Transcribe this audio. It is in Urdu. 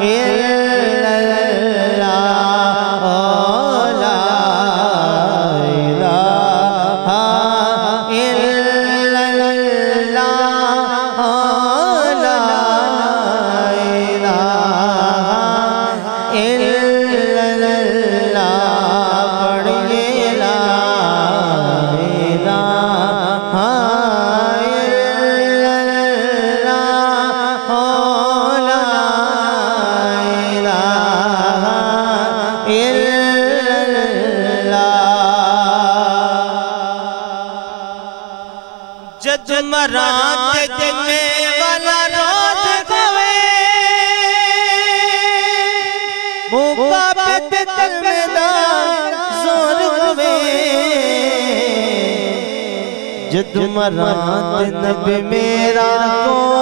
إلا الله لا إله إلا الله لا إله إلا الله پڑھئے لا إله إلا الله لا إله إلا الله جد مرات جنے والا روز گوے مقابت دل میں دا زور گوے جد مرات نبی میرا کو